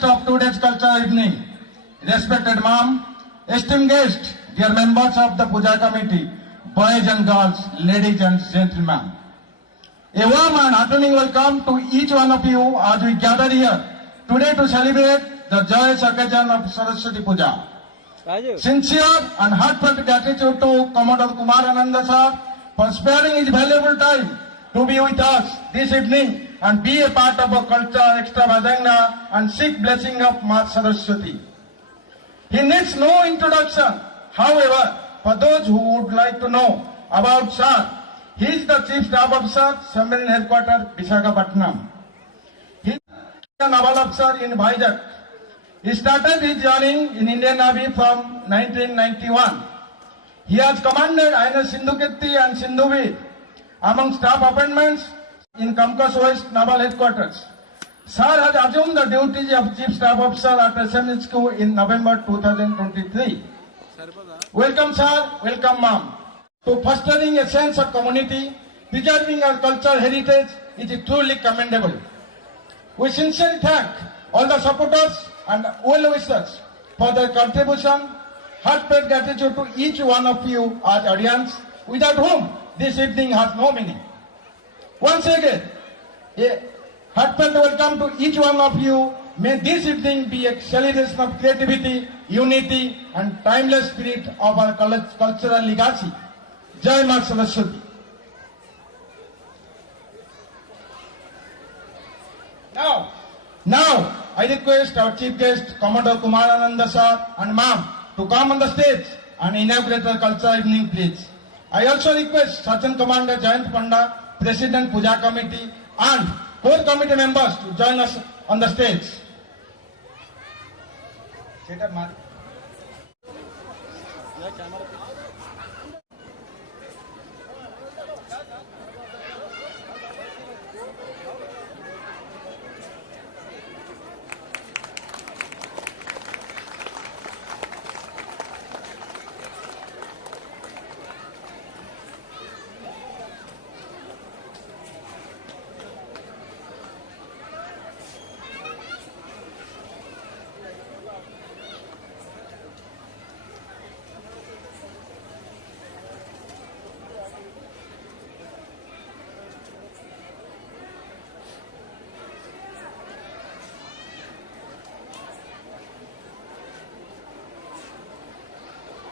Of today's cultural evening, respected ma'am, esteemed guests, dear members of the Puja Committee, boys and girls, ladies and gentlemen. A warm and heartening welcome to each one of you as we gather here today to celebrate the joyous occasion of Saraswati Puja. Sincere and heartfelt gratitude to Commodore Kumarananda sir for sparing his valuable time to be with us this evening and be a part of a cultural extravaganza and seek blessing of Ma Saraswati. He needs no introduction. However, for those who would like to know about Sir, he is the Chief Staff Officer, Submarine Headquarters, Visakhapatnam. He is a naval officer in Vizag. He started his journey in Indian Navy from 1991. He has commanded INS Sindhukirti and Sindhuveer. Among staff appointments, in Kamkas West Naval Headquarters. Sir has assumed the duties of Chief Staff Officer at SMSQ in November 2023. Welcome sir, welcome ma'am. To fostering a sense of community, preserving our cultural heritage is truly commendable. We sincerely thank all the supporters and well-wishers for their contribution. Heartfelt gratitude to each one of you as audience, without whom this evening has no meaning. Once again, a heartfelt welcome to each one of you. May this evening be a celebration of creativity, unity, and timeless spirit of our cultural legacy. Jai Ma Saraswati. Now, I request our chief guest, Commodore Kumarananda sir and ma'am, to come on the stage and inaugurate the cultural evening, please. I also request Sergeant Commander Jayant Panda, President Puja Committee, and core committee members to join us on the stage.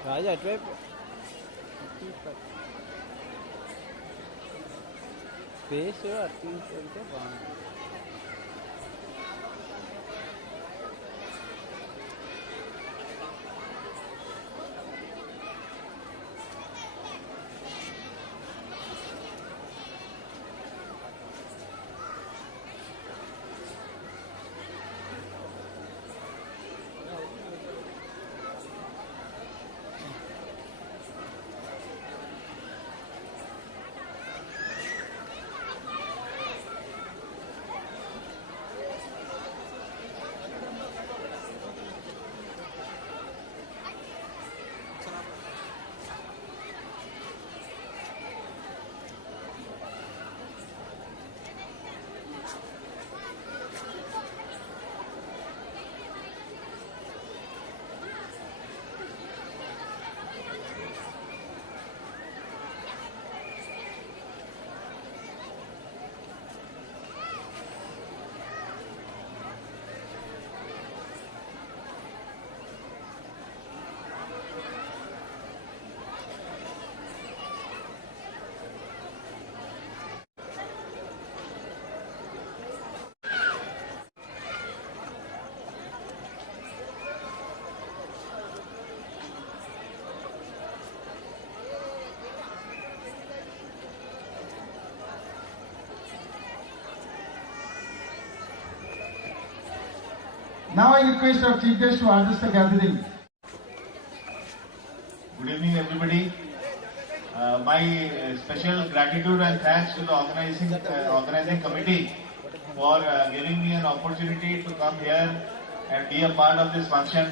Raja trip. Space or Now I request our chief guest to address the gathering. Good evening, everybody. My special gratitude and thanks to the organizing committee for giving me an opportunity to come here and be a part of this function.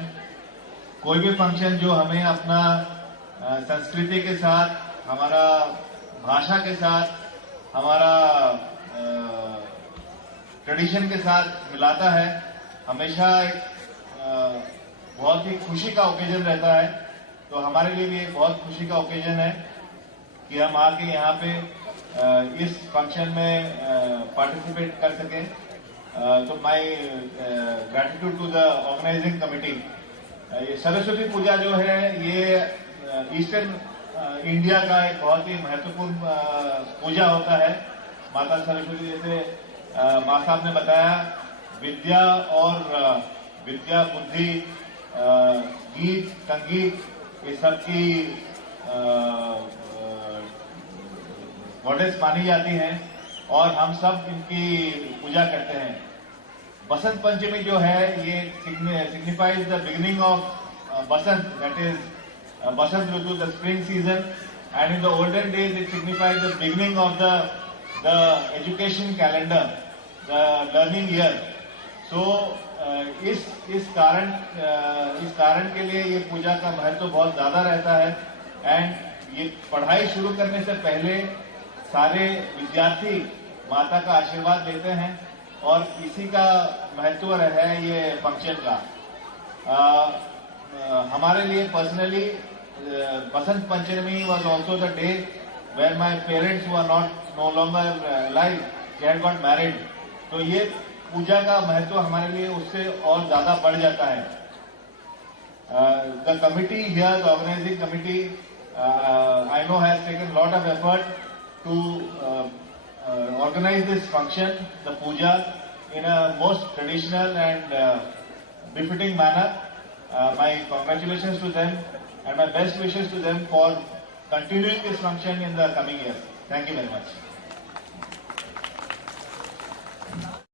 कोई भी function जो हमें अपना संस्कृति के साथ, हमारा भाषा के साथ, हमारा ट्रेडिशन के साथ मिलाता है, हमेशा एक बहुत ही खुशी का ओकेजन रहता है। तो हमारे लिए भी एक बहुत खुशी का ओकेजन है कि हम आके यहाँ पे इस फंक्शन में पार्टिसिपेट कर सकें। तो my gratitude to the organizing committee. ये सरस्वती पूजा जो है ये ईस्टर्न इंडिया का एक बहुत ही महत्वपूर्ण पूजा होता है। माता सरस्वती, जैसे माँ साहब ने बताया, विद्या और विद्या, बुद्धि, गीत, संगीत, ये सब की गॉडेस मानी जाती हैं और हम सब इनकी पूजा करते हैं। बसंत पंचमी जो है ये signifies the beginning of Basant, that is Basant ritu, the spring season, and in the olden days it signifies the beginning of the education calendar, the learning year. So इस कारण के लिए ये पूजा का महत्व बहुत ज्यादा रहता है। एंड ये पढ़ाई शुरू करने से पहले सारे विद्यार्थी माता का आशीर्वाद लेते हैं और इसी का महत्व है ये फंक्शन का। हमारे लिए personally Basant Panchami was also the day where my parents were no longer live, they had got married. तो ये पूजा का महत्व हमारे लिए उससे और ज्यादा बढ़ जाता है। The committee here, the organizing committee, I know has taken lot of effort to organize this function, the puja, in a most traditional and befitting manner. My congratulations to them and my best wishes to them for continuing this function in the coming years. Thank you very much.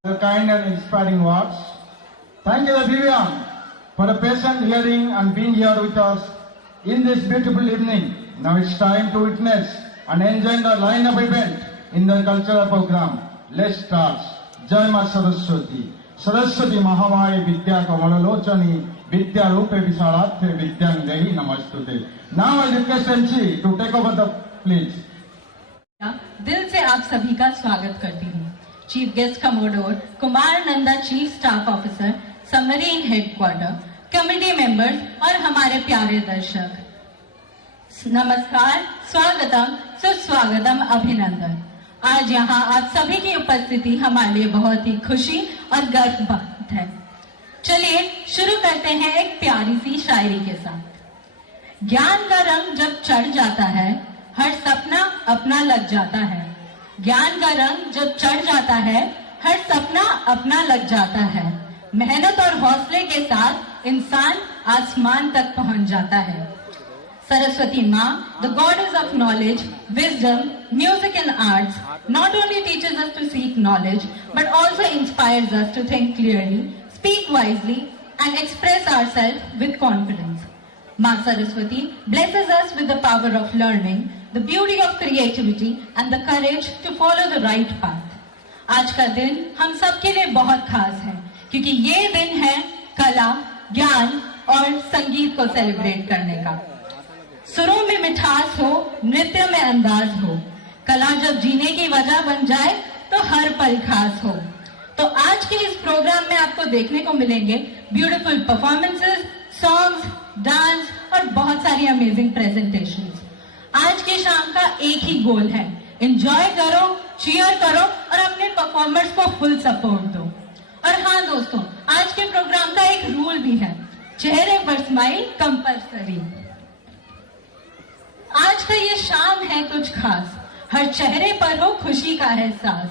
Your kind and inspiring words. Thank you, everyone, for a patient hearing and being here with us in this beautiful evening. Now it's time to witness and enjoy the line-up event in the cultural program. Let's start. Jai Ma Saraswati. Saraswati Mahamaya Vidya Kamalalochani Vidya Rupe Visalathe Vidyandehi Namastute. Now I request MC to take over the please. दिल से आप सभी का स्वागत करती हूँ। Chief guest commodore Kumar Nanda, chief staff officer, submarine headquarter, committee members और हमारे प्यारे दर्शक, नमस्कार, स्वागतम, सुस्वागतम, अभिनंदन। आज यहाँ आप सभी की उपस्थिति हमारे लिए बहुत ही खुशी और गर्व की बात है। चलिए शुरू करते हैं एक प्यारी सी शायरी के साथ। ज्ञान का रंग जब चढ़ जाता है, हर सपना अपना लग जाता है। ज्ञान का रंग जब चढ़ जाता है, हर सपना अपना लग जाता है। मेहनत और हौसले के साथ इंसान आसमान तक पहुंच जाता है। Saraswati Ma, the goddess of knowledge, wisdom, music and arts, not only teaches us to seek knowledge, but also inspires us to think clearly, speak wisely, and express ourselves with confidence. Ma Saraswati blesses us with the power of learning, the beauty of creativity, and the courage to follow the right path. आज का दिन हम सबके लिए बहुत खास है, क्योंकि ये दिन है कला, ज्ञान और संगीत को सेलिब्रेट करने का। सुरों में मिठास हो, नृत्य में अंदाज हो, कला जब जीने की वजह बन जाए तो हर पल खास हो। तो आज के इस प्रोग्राम में आपको देखने को मिलेंगे ब्यूटीफुल परफॉर्मेंसेस, सॉन्ग्स, डांस और बहुत सारी अमेजिंग प्रेजेंटेशंस। आज की शाम का एक ही गोल है, एंजॉय करो, चीयर करो और अपने परफॉर्मर्स को फुल सपोर्ट दो। और हाँ दोस्तों, आज के प्रोग्राम का एक रूल भी है, चेहरे पर स्माइल कंपल्सरी। आज का ये शाम है कुछ खास, हर चेहरे पर हो खुशी का एहसास।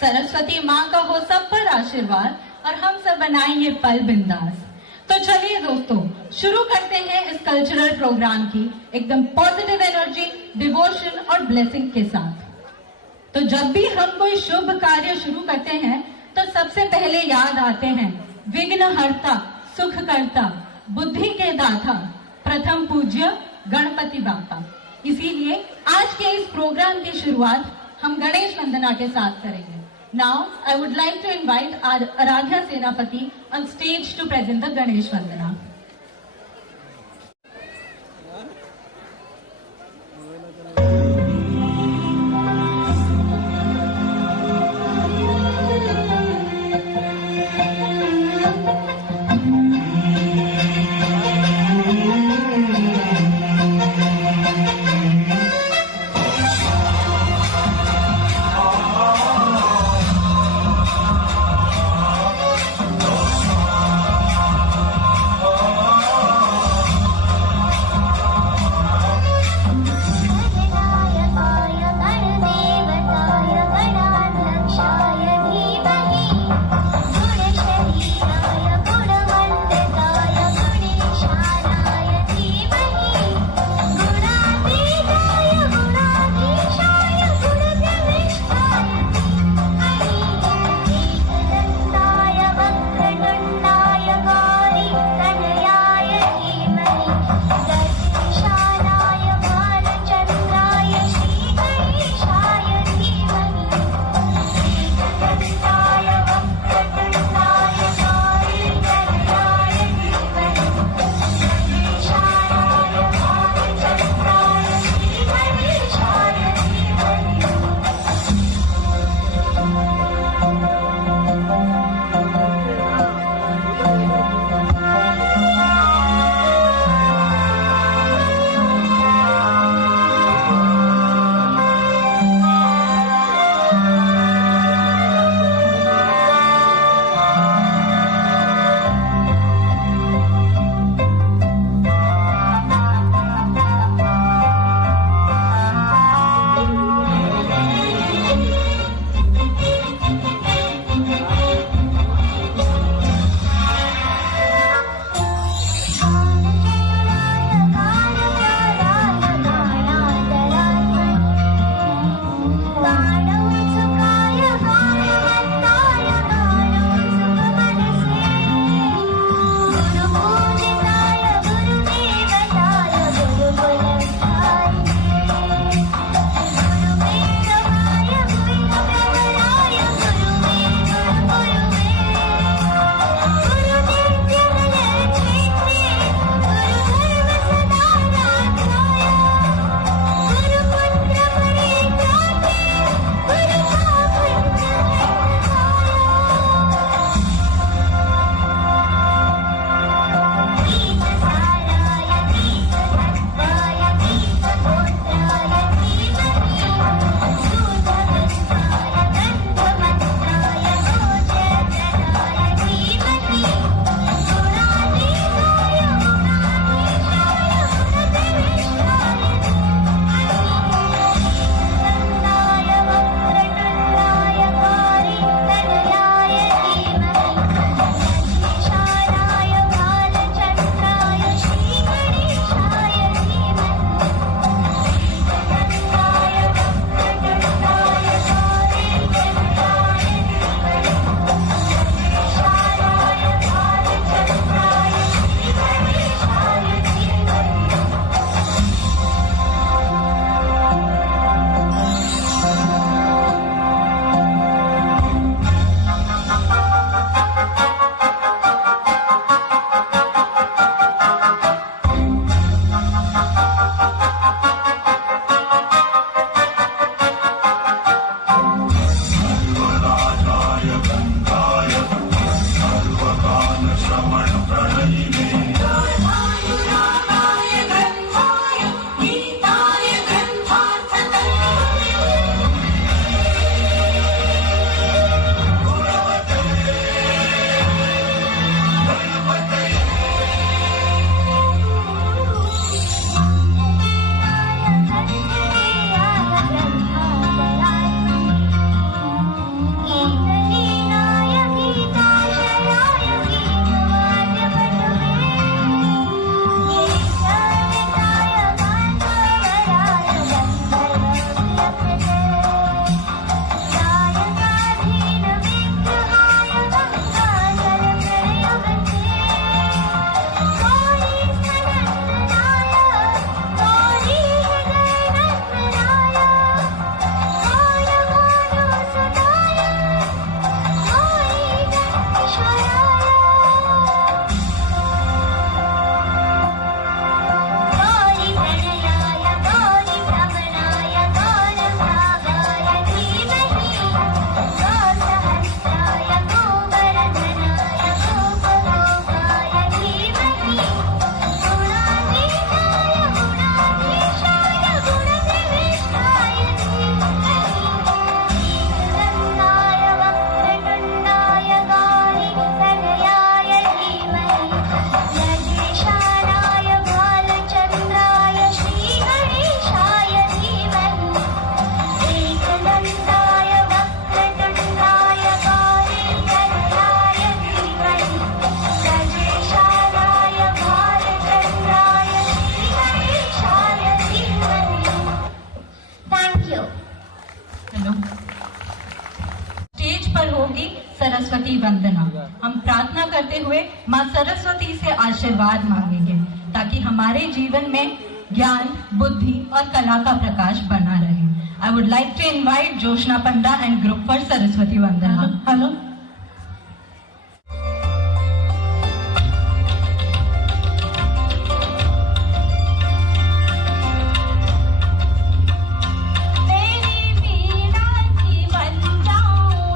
सरस्वती माँ का हो सब पर आशीर्वाद और हम सब बनाएंगे पल बिंदास। तो चलिए दोस्तों, शुरू करते हैं इस कल्चरल प्रोग्राम की एकदम पॉजिटिव एनर्जी, डिवोशन और ब्लेसिंग के साथ। तो जब भी हम कोई शुभ कार्य शुरू करते हैं तो सबसे पहले याद आते हैं विघ्नहर्ता, सुखकर्ता, बुद्धि के दाता, प्रथम पूज्य गणपति बापा। इसीलिए आज के इस प्रोग्राम की शुरुआत हम गणेश वंदना के साथ करेंगे। Now I would like to invite R Aradhya Senapati on stage to present the Ganesh Vandana. पर होगी सरस्वती वंदना। हम प्रार्थना करते हुए माँ सरस्वती से आशीर्वाद मांगेंगे ताकि हमारे जीवन में ज्ञान, बुद्धि और कला का प्रकाश बना रहे। I would like to invite Joshna Panda and group for Saraswati Vandana. Hello. तेरी वीणा की बन जाऊं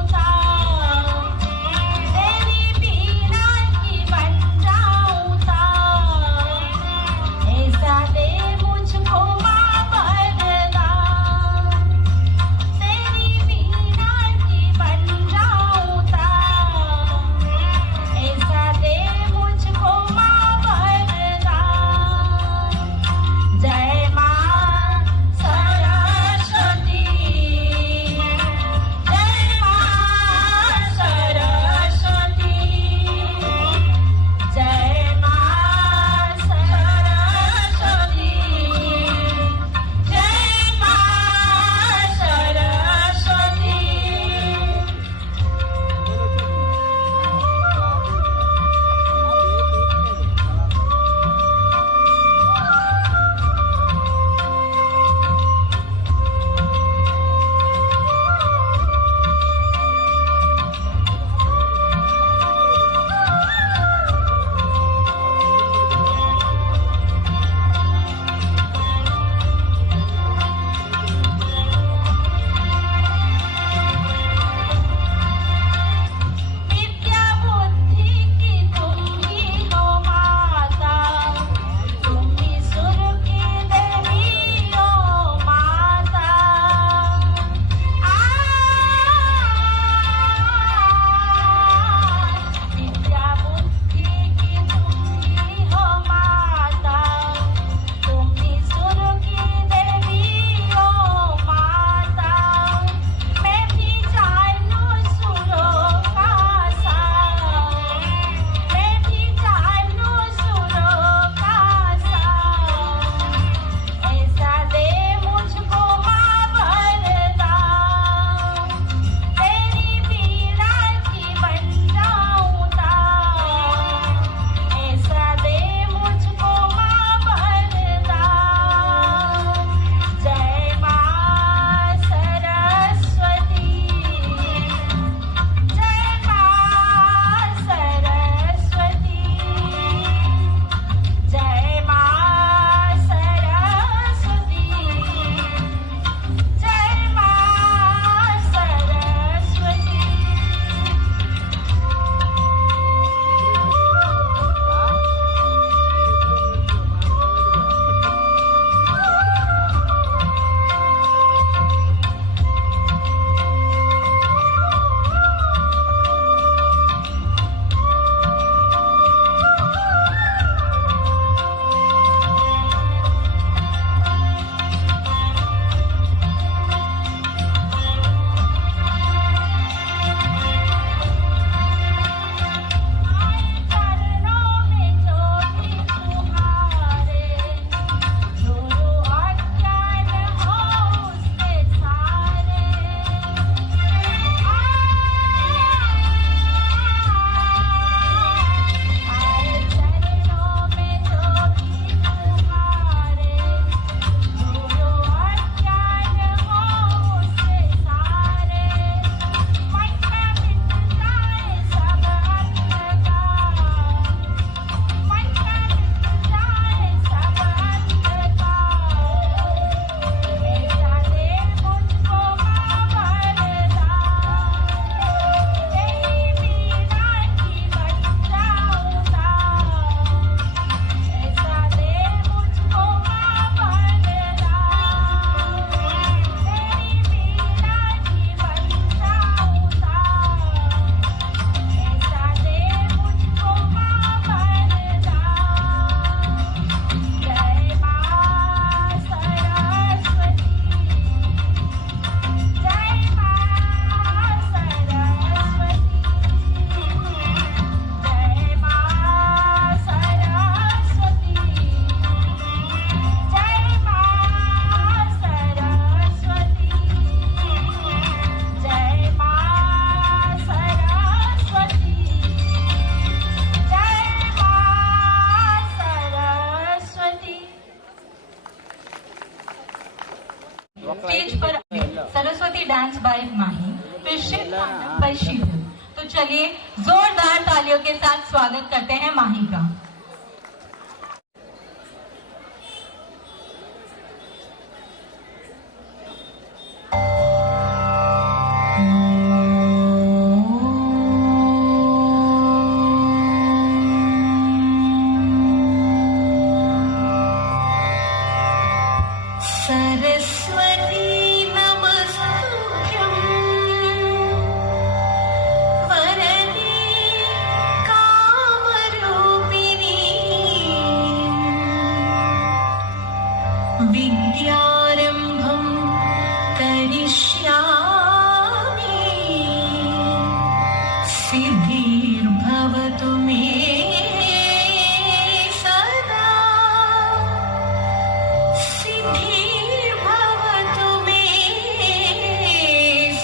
चलिए जोरदार तालियों के साथ स्वागत करते हैं माही का। विद्यारम्भं करिष्यामि सिद्धिर्भवतु मे सदा सिद्धिर्भवतु मे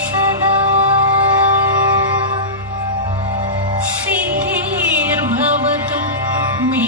सदा सिद्धिर्भवतु मे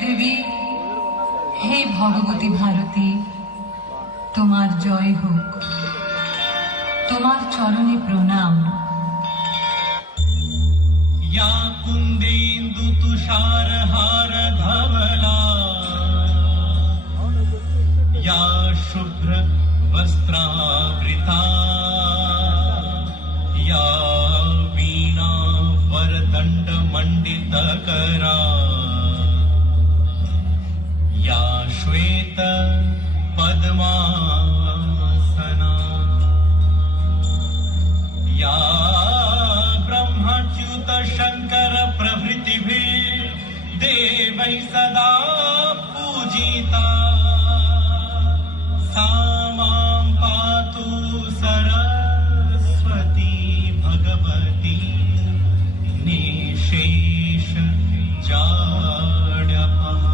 देवी हे भगवती भारती তোমার জয় হোক, তোমার চরণে প্রণাম। या कुंदेन्दु तुषार हार धवला या शुभ्र वस्त्रावृता या वीणा वरदंड मंडित करा या श्वेत पद्मासना या ब्रह्मच्युत शंकर प्रभृतिभिः देवैः सदा पूजिता सा मां पातु सरस्वती भगवती निशेष जाड्यपः।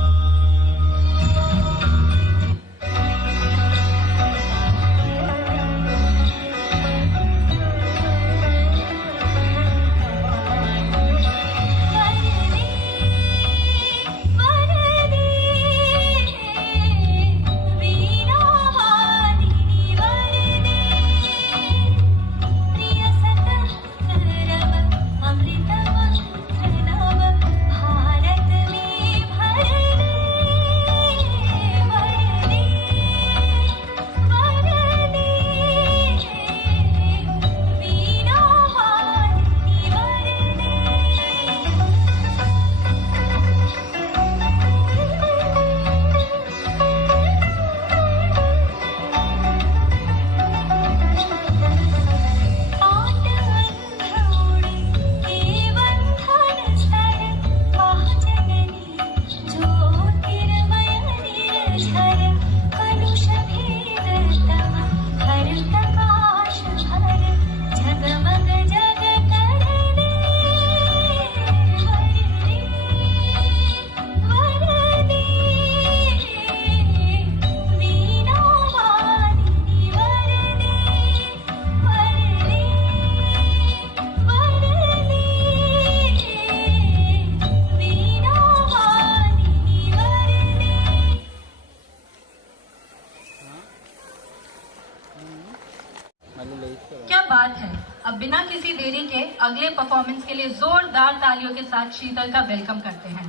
क्या बात है। अब बिना किसी देरी के अगले परफॉर्मेंस के लिए जोरदार तालियों के साथ शीतल का वेलकम करते हैं।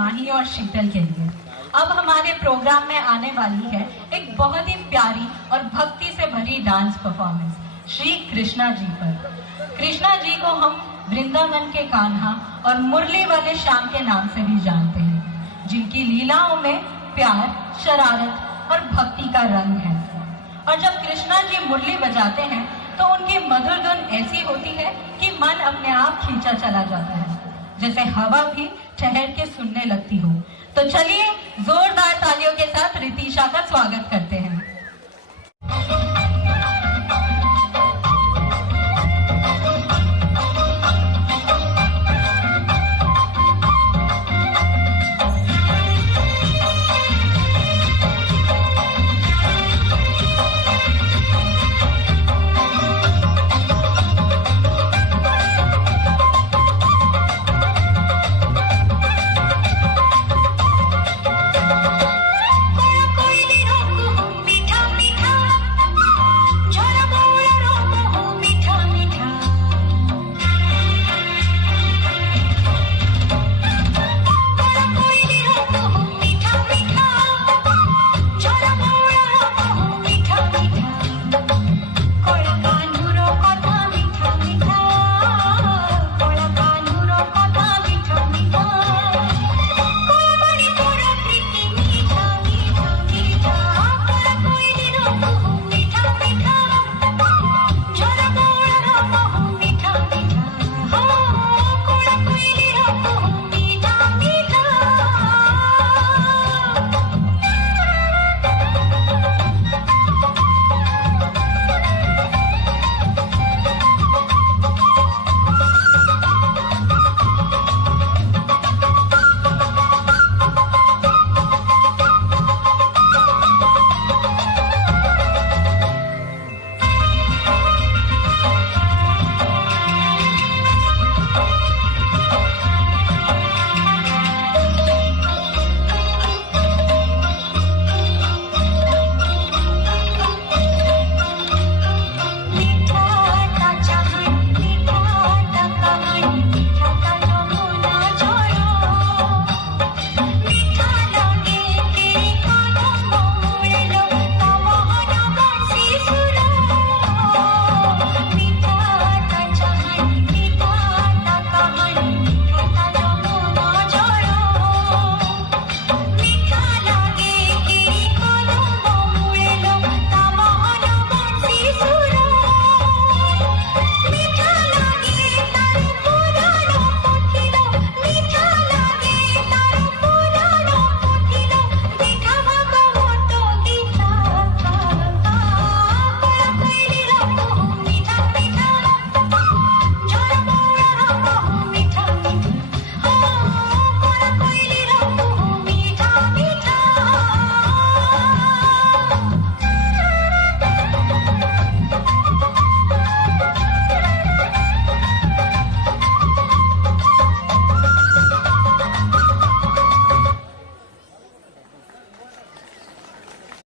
माही और शीतल के लिए। अब हमारे प्रोग्राम में आने वाली है एक बहुत ही प्यारी और भक्ति से भरी डांस परफॉर्मेंस श्री कृष्णा जी पर। कृष्णा जी को हम वृंदावन के कान्हा और मुरली वाले श्याम के नाम से भी जानते हैं, जिनकी लीलाओं में प्यार, शरारत और भक्ति का रंग है। और जब कृष्णा जी मुरली बजाते हैं तो उनकी मधुर धुन ऐसी होती है कि मन अपने आप खींचा चला जाता है, जैसे हवा भी ठहर के सुनने लगती हो। तो चलिए जोरदार तालियों के साथ रितिशा का स्वागत